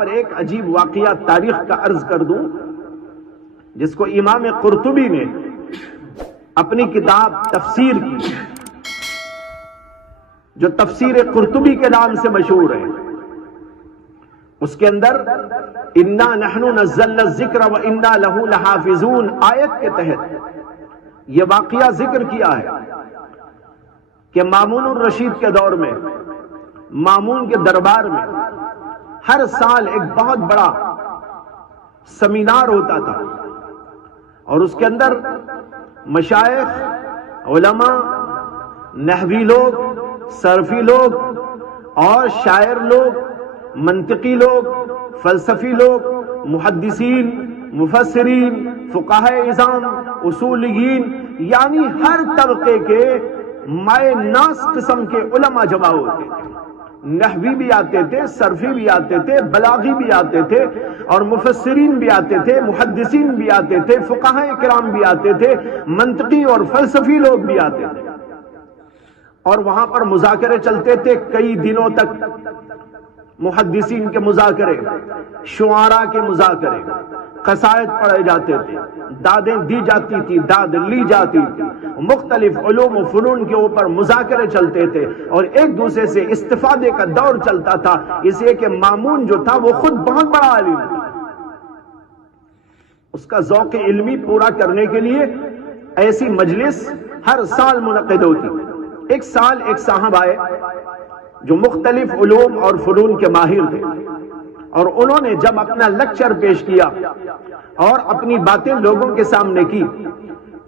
پر ایک عجیب واقعہ تاریخ کا عرض کر دوں، جس کو امام قرطبی نے اپنی کتاب تفسیر کی، جو تفسیر قرطبی کے نام سے مشہور ہے، اس کے اندر انا نحن نزلنا الذکر وانا لہ لحافظون آیت کے تحت یہ واقعہ ذکر کیا ہے کہ مامون الرشید کے دور میں مامون کے دربار میں ہر سال ایک بہت بڑا سمینار ہوتا تھا، اور اس کے اندر مشائخ، علماء، نحوی لوگ، صرفی لوگ اور شاعر لوگ، منطقی لوگ، فلسفی لوگ، محدثین، مفسرین، فقہاء اعظام، اصولیین، یعنی ہر طبقے کے مائع ناس قسم کے علماء جمع ہوتے تھے۔ نحوی بھی آتے تھے، صرفی بھی آتے تھے، بلاغی بھی آتے تھے، اور مفسرین بھی آتے تھے، محدثین بھی آتے تھے، فقہاء کرام بھی آتے تھے، منطقی اور فلسفی لوگ بھی آتے تھے، اور وہاں پر مذاکرے چلتے تھے کئی دنوں تک۔ محدثین کے مذاکرے، شعراء کے مذاکرے، قصائد پڑھے جاتے تھے، دادیں دی جاتی تھی، داد لی جاتی تھی، مختلف علوم و فنون کے اوپر مذاکرے چلتے تھے، اور ایک دوسرے سے استفادے کا دور چلتا تھا، اس لیے کہ مامون جو تھا وہ خود بہت بڑا عالم تھا۔ اس کا ذوق علمی پورا کرنے کے لیے ایسی مجلس ہر سال منعقد ہوتی۔ ایک سال ایک صاحب آئے جو مختلف علوم اور فنون کے ماہر تھے، اور انہوں نے جب اپنا لیکچر پیش کیا اور اپنی باتیں لوگوں کے سامنے کی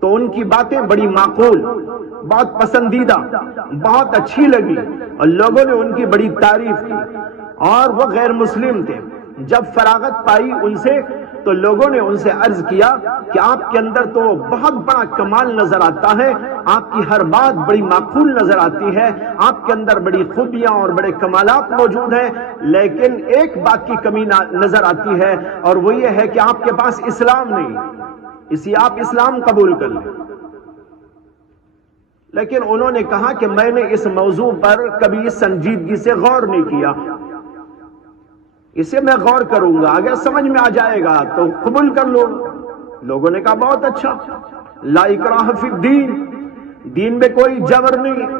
تو ان کی باتیں بڑی معقول، بہت پسندیدہ، بہت اچھی لگی، اور لوگوں نے ان کی بڑی تعریف کی، اور وہ غیر مسلم تھے۔ جب فراغت پائی ان سے تو لوگوں نے ان سے عرض کیا کہ آپ کے اندر تو بہت بڑا کمال نظر آتا ہے، آپ کی ہر بات بڑی معقول نظر آتی ہے، آپ کے اندر بڑی خوبیاں اور بڑے کمالات موجود ہیں، لیکن ایک بات کی کمی نظر آتی ہے، اور وہ یہ ہے کہ آپ کے پاس اسلام نہیں، اسی آپ اسلام قبول کر لیں۔ لیکن انہوں نے کہا کہ میں نے اس موضوع پر کبھی سنجیدگی سے غور نہیں کیا، اسے میں غور کروں گا، اگر سمجھ میں آ جائے گا تو قبول کر لو۔ لوگوں نے کہا بہت اچھا، لا اکراہ فی الدین، دین میں کوئی جبر نہیں۔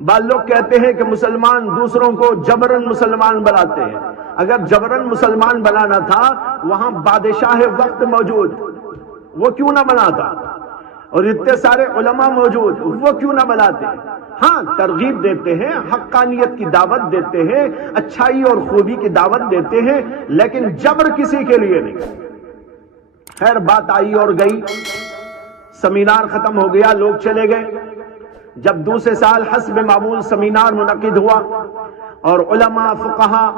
بعض لوگ کہتے ہیں کہ مسلمان دوسروں کو جبرن مسلمان بناتے ہیں، اگر جبرن مسلمان بنانا تھا وہاں بادشاہ وقت موجود، وہ کیوں نہ بناتا، اور اتنے سارے علماء موجود، وہ کیوں نہ بناتے۔ ہاں ترغیب دیتے ہیں، حقانیت کی دعوت دیتے ہیں، اچھائی اور خوبی کی دعوت دیتے ہیں، لیکن جبر کسی کے لیے نہیں۔ خیر بات آئی اور گئی، سمینار ختم ہو گیا، لوگ چلے گئے۔ جب دوسرے سال حسب معمول سمینار منعقد ہوا اور علماء، فقہاء،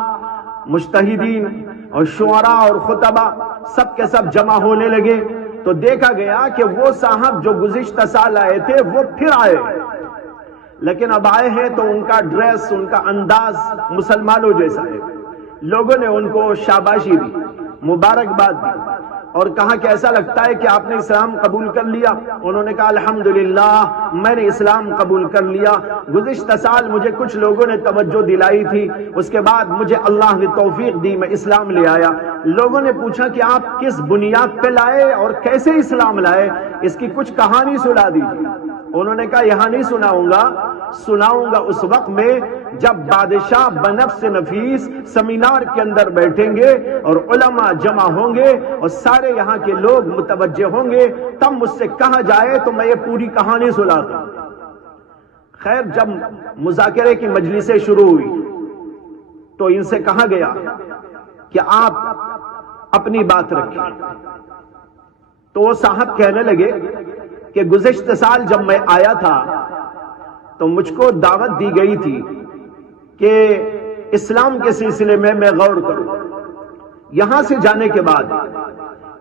مجتہدین اور شعراء اور خطباء سب کے سب جمع ہونے لگے تو دیکھا گیا کہ وہ صاحب جو گزشتہ سال آئے تھے وہ پھر آئے، لیکن اب آئے ہیں تو ان کا ڈریس، ان کا انداز مسلمانوں جیسا ہے۔ لوگوں نے ان کو شاباشی دی، مبارکباد دی، اور کہا کہ ایسا لگتا ہے کہ آپ نے اسلام قبول کر لیا۔ انہوں نے کہا الحمدللہ میں نے اسلام قبول کر لیا، گزشتہ سال مجھے کچھ لوگوں نے توجہ دلائی تھی، اس کے بعد مجھے اللہ نے توفیق دی، میں اسلام لے آیا۔ لوگوں نے پوچھا کہ آپ کس بنیاد پہ لائے اور کیسے اسلام لائے، اس کی کچھ کہانی سنا دیجیے۔ انہوں نے کہا یہاں نہیں سناؤں گا اس وقت میں جب بادشاہ بنفس نفیس سمینار کے اندر بیٹھیں گے اور علماء جمع ہوں گے اور سارے یہاں کے لوگ متوجہ ہوں گے، تب مجھ سے کہا جائے تو میں یہ پوری کہانی سناتا۔ خیر جب مذاکرے کی مجلسیں شروع ہوئی تو ان سے کہا گیا کہ آپ اپنی بات رکھیں، تو وہ صاحب کہنے لگے کہ گزشتہ سال جب میں آیا تھا تو مجھ کو دعوت دی گئی تھی کہ اسلام کے سلسلے میں غور کروں۔ یہاں سے جانے کے بعد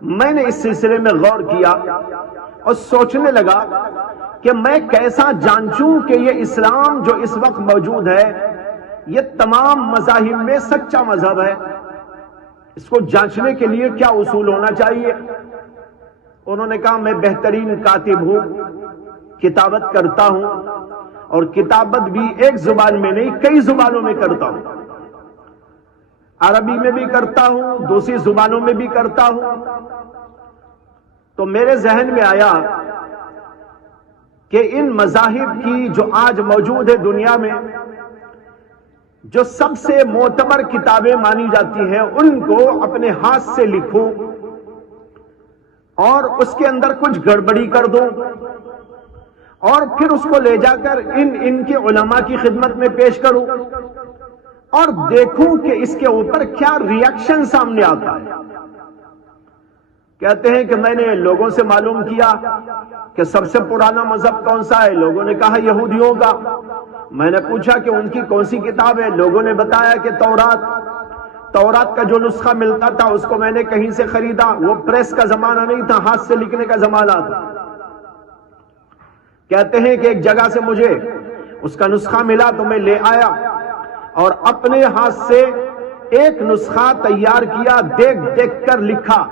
میں نے اس سلسلے میں غور کیا اور سوچنے لگا کہ میں کیسا جانچوں کہ یہ اسلام جو اس وقت موجود ہے یہ تمام مذاہب میں سچا مذہب ہے، اس کو جانچنے کے لیے کیا اصول ہونا چاہیے۔ انہوں نے کہا میں بہترین کاتب ہوں، کتابت کرتا ہوں، اور کتابت بھی ایک زبان میں نہیں کئی زبانوں میں کرتا ہوں۔ عربی میں بھی کرتا ہوں، دوسری زبانوں میں بھی کرتا ہوں، تو میرے ذہن میں آیا کہ ان مذاہب کی جو آج موجود ہے دنیا میں، جو سب سے معتبر کتابیں مانی جاتی ہیں، ان کو اپنے ہاتھ سے لکھوں اور اس کے اندر کچھ گڑبڑی کر دوں اور پھر اس کو لے جا کر ان کے علماء کی خدمت میں پیش کروں اور دیکھوں کہ اس کے اوپر کیا ری ایکشن سامنے آتا ہے۔ کہتے ہیں کہ میں نے لوگوں سے معلوم کیا کہ سب سے پرانا مذہب کون سا ہے؟ لوگوں نے کہا یہودیوں کا۔ میں نے پوچھا کہ ان کی کون سی کتاب ہے؟ لوگوں نے بتایا کہ تورات کا جو نسخہ ملتا تھا اس کو میں نے کہیں سے خریدا، وہ پریس کا زمانہ نہیں تھا، ہاتھ سے لکھنے کا زمانہ تھا۔ کہتے ہیں کہ ایک جگہ سے مجھے اس کا نسخہ ملا تو میں لے آیا اور اپنے ہاتھ سے ایک نسخہ تیار کیا، دیکھ دیکھ کر لکھا،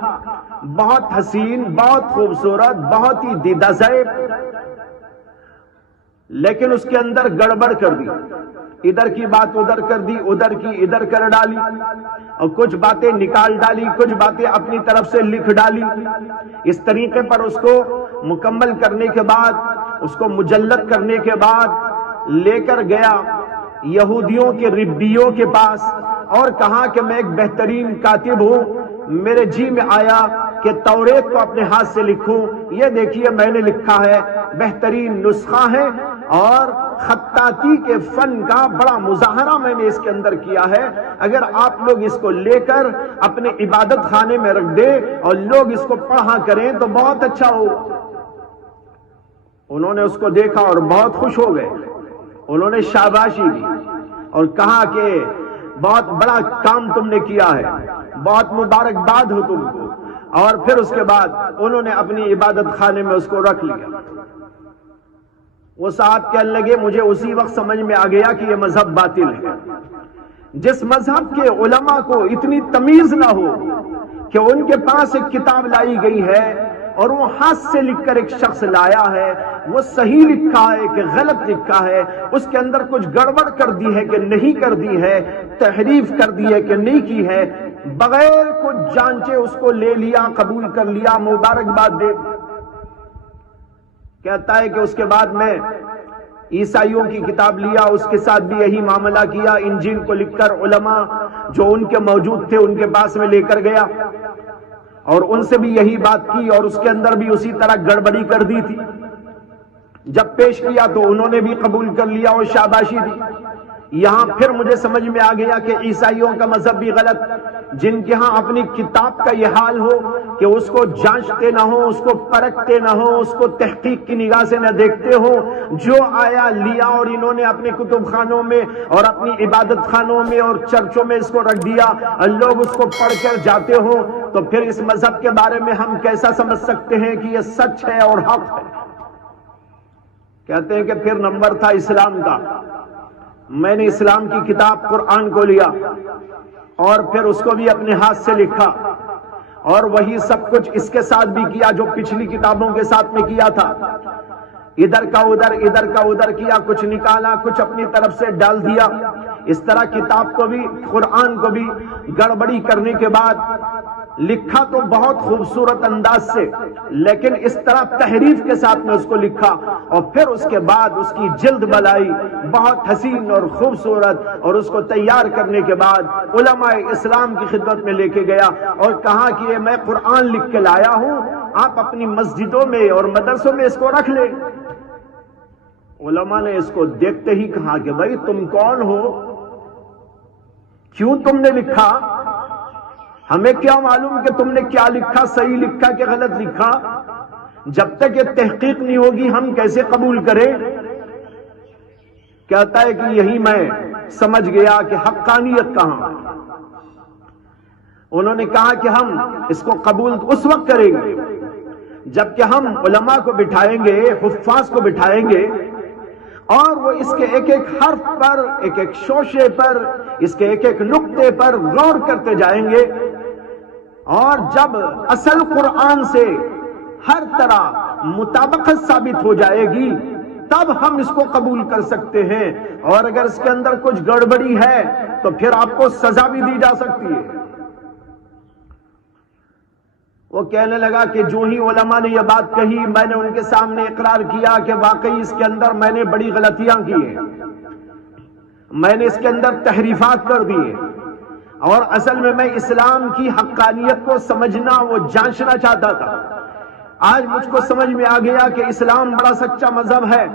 بہت حسین، بہت خوبصورت، بہت ہی دیدہ زیب، لیکن اس کے اندر گڑبڑ کر دی، ادھر کی بات ادھر کر دی، ادھر کی ادھر کر ڈالی اور کچھ باتیں نکال ڈالی، کچھ باتیں اپنی طرف سے لکھ ڈالی۔ اس طریقے پر اس کو مکمل کرنے کے بعد، اس کو مجلد کرنے کے بعد لے کر گیا یہودیوں کے ربیوں کے پاس اور کہا کہ میں ایک بہترین کاتب ہوں، میرے جی میں آیا کہ توریت کو اپنے ہاتھ سے لکھوں، یہ دیکھیے میں نے لکھا ہے، بہترین نسخہ ہے اور خطاطی کے فن کا بڑا مظاہرہ میں نے اس کے اندر کیا ہے، اگر آپ لوگ اس کو لے کر اپنے عبادت خانے میں رکھ دیں اور لوگ اس کو پڑھا کریں تو بہت اچھا ہو۔ انہوں نے اس کو دیکھا اور بہت خوش ہو گئے، انہوں نے شاباشی دی اور کہا کہ بہت بڑا کام تم نے کیا ہے، بہت مبارکباد ہو تم کو، اور پھر اس کے بعد انہوں نے اپنی عبادت خانے میں اس کو رکھ لیا۔ وہ صاحب کہنے لگے مجھے اسی وقت سمجھ میں آ گیا کہ یہ مذہب باطل ہے۔ جس مذہب کے علماء کو اتنی تمیز نہ ہو کہ ان کے پاس ایک کتاب لائی گئی ہے اور وہ ہاتھ سے لکھ کر ایک شخص لایا ہے، وہ صحیح لکھا ہے کہ غلط لکھا ہے، اس کے اندر کچھ گڑبڑ کر دی ہے کہ نہیں کر دی ہے، تحریف کر دی ہے کہ نہیں کی ہے، بغیر کچھ جانچے اس کو لے لیا، قبول کر لیا، مبارکباد دے۔ کہتا ہے کہ اس کے بعد میں عیسائیوں کی کتاب لیا، اس کے ساتھ بھی یہی معاملہ کیا، انجیل کو لکھ کر علماء جو ان کے موجود تھے ان کے پاس میں لے کر گیا اور ان سے بھی یہی بات کی اور اس کے اندر بھی اسی طرح گڑبڑی کر دی تھی۔ جب پیش کیا تو انہوں نے بھی قبول کر لیا اور شاباشی دی۔ یہاں پھر مجھے سمجھ میں آ گیا کہ عیسائیوں کا مذہب بھی غلط، جن کے ہاں اپنی کتاب کا یہ حال ہو کہ اس کو جانچتے نہ ہو، اس کو پرکھتے نہ ہو، اس کو تحقیق کی نگاہ سے نہ دیکھتے ہو، جو آیا لیا اور انہوں نے اپنے کتب خانوں میں اور اپنی عبادت خانوں میں اور چرچوں میں اس کو رکھ دیا اور لوگ اس کو پڑھ کر جاتے ہو، تو پھر اس مذہب کے بارے میں ہم کیسا سمجھ سکتے ہیں کہ یہ سچ ہے اور حق ہے؟ کہتے ہیں کہ پھر نمبر تھا اسلام کا۔ میں نے اسلام کی کتاب قرآن کو لیا اور پھر اس کو بھی اپنے ہاتھ سے لکھا اور وہی سب کچھ اس کے ساتھ بھی کیا جو پچھلی کتابوں کے ساتھ میں کیا تھا، ادھر کا ادھر کیا، کچھ نکالا، کچھ اپنی طرف سے ڈال دیا۔ اس طرح کتاب کو بھی، قرآن کو بھی گڑبڑی کرنے کے بعد لکھا تو بہت خوبصورت انداز سے، لیکن اس طرح تحریف کے ساتھ میں اس کو لکھا اور پھر اس کے بعد اس کی جلد بلائی بہت حسین اور خوبصورت، اور اس کو تیار کرنے کے بعد علماء اسلام کی خدمت میں لے کے گیا اور کہا کہ یہ میں قرآن لکھ کے لایا ہوں، آپ اپنی مسجدوں میں اور مدرسوں میں اس کو رکھ لیں۔ علماء نے اس کو دیکھتے ہی کہا کہ بھائی تم کون ہو، کیوں تم نے لکھا؟ ہمیں کیا معلوم کہ تم نے کیا لکھا، صحیح لکھا کہ غلط لکھا؟ جب تک یہ تحقیق نہیں ہوگی ہم کیسے قبول کریں؟ کہتا ہے کہ یہی میں سمجھ گیا کہ حقانیت کہاں۔ انہوں نے کہا کہ ہم اس کو قبول اس وقت کریں گے جبکہ ہم علماء کو بٹھائیں گے، حفاظ کو بٹھائیں گے اور وہ اس کے ایک ایک حرف پر، ایک ایک شوشے پر، اس کے ایک ایک نقطے پر غور کرتے جائیں گے، اور جب اصل قرآن سے ہر طرح مطابقت ثابت ہو جائے گی تب ہم اس کو قبول کر سکتے ہیں، اور اگر اس کے اندر کچھ گڑبڑی ہے تو پھر آپ کو سزا بھی دی جا سکتی ہے۔ وہ کہنے لگا کہ جو ہی علماء نے یہ بات کہی، میں نے ان کے سامنے اقرار کیا کہ واقعی اس کے اندر میں نے بڑی غلطیاں کی ہیں، میں نے اس کے اندر تحریفات کر دی ہیں، اور اصل میں اسلام کی حقانیت کو سمجھنا، وہ جانچنا چاہتا تھا۔ آج مجھ کو سمجھ میں آ گیا کہ اسلام بڑا سچا مذہب ہے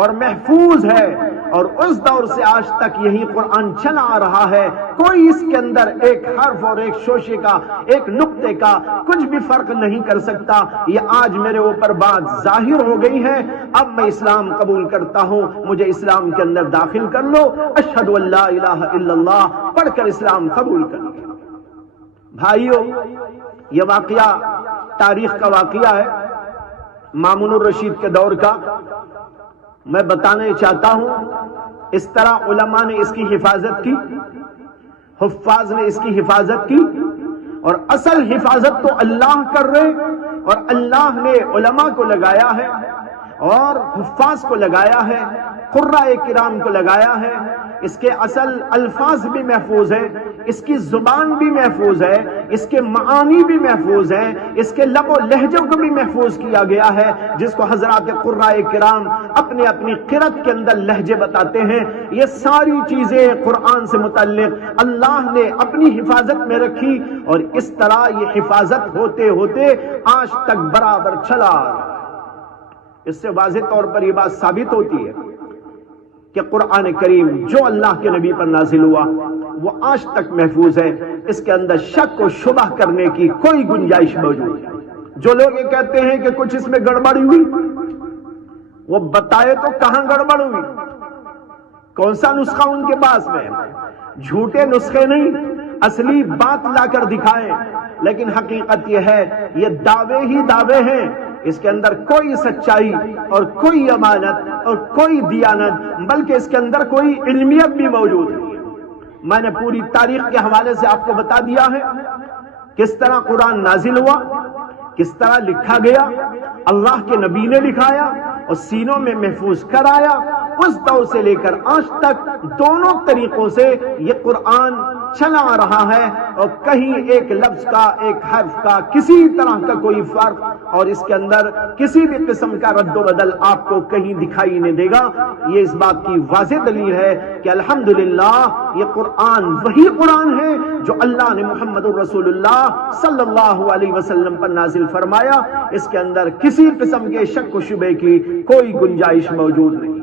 اور محفوظ ہے، اور اس دور سے آج تک یہی قرآن چلا آ رہا ہے۔ کوئی اس کے اندر ایک حرف اور ایک شوشے کا، ایک نقطے کا کچھ بھی فرق نہیں کر سکتا۔ یہ آج میرے اوپر بات ظاہر ہو گئی ہے، اب میں اسلام قبول کرتا ہوں، مجھے اسلام کے اندر داخل کر لو، اشہد ان لا الہ الا اللہ پڑھ کر اسلام قبول کر لو۔ بھائیو، یہ واقعہ تاریخ کا واقعہ ہے، مامون الرشید کے دور کا۔ میں بتانے چاہتا ہوں، اس طرح علماء نے اس کی حفاظت کی، حفاظ نے اس کی حفاظت کی، اور اصل حفاظت تو اللہ کر رہے، اور اللہ نے علماء کو لگایا ہے اور حفاظ کو لگایا ہے، قراء کرام کو لگایا ہے۔ اس کے اصل الفاظ بھی محفوظ ہیں، اس کی زبان بھی محفوظ ہے، اس کے معانی بھی محفوظ ہیں، اس کے لب و لہجوں کو بھی محفوظ کیا گیا ہے، جس کو حضرات قراء کرام اپنی اپنی قرأت کے اندر لہجے بتاتے ہیں۔ یہ ساری چیزیں قرآن سے متعلق اللہ نے اپنی حفاظت میں رکھی، اور اس طرح یہ حفاظت ہوتے ہوتے آج تک برابر چلا آ رہا ہے۔ اس سے واضح طور پر یہ بات ثابت ہوتی ہے کہ قرآن کریم جو اللہ کے نبی پر نازل ہوا وہ آج تک محفوظ ہے، اس کے اندر شک و شبہ کرنے کی کوئی گنجائش موجود ہے۔ جو لوگ یہ کہتے ہیں کہ کچھ اس میں گڑبڑی ہوئی، وہ بتائے تو کہاں گڑبڑ ہوئی، کون سا نسخہ ان کے پاس میں ہے؟ جھوٹے نسخے نہیں، اصلی بات لا کر دکھائیں۔ لیکن حقیقت یہ ہے، یہ دعوے ہی دعوے ہیں، اس کے اندر کوئی سچائی اور کوئی امانت اور کوئی دیانت، بلکہ اس کے اندر کوئی علمیت بھی موجود نہیں ہے۔ میں نے پوری تاریخ کے حوالے سے آپ کو بتا دیا ہے، کس طرح قرآن نازل ہوا، کس طرح لکھا گیا، اللہ کے نبی نے لکھایا اور سینوں میں محفوظ کرایا۔ اس دور سے لے کر آج تک دونوں طریقوں سے یہ قرآن چلا آ رہا ہے، اور کہیں ایک لفظ کا، ایک حرف کا کسی طرح کا کوئی فرق، اور اس کے اندر کسی بھی قسم کا رد و بدل آپ کو کہیں دکھائی نہیں دے گا۔ یہ اس بات کی واضح دلیل ہے کہ الحمدللہ یہ قرآن وہی قرآن ہے جو اللہ نے محمد رسول اللہ صلی اللہ علیہ وسلم پر نازل فرمایا۔ اس کے اندر کسی قسم کے شک و شبے کی کوئی گنجائش موجود نہیں۔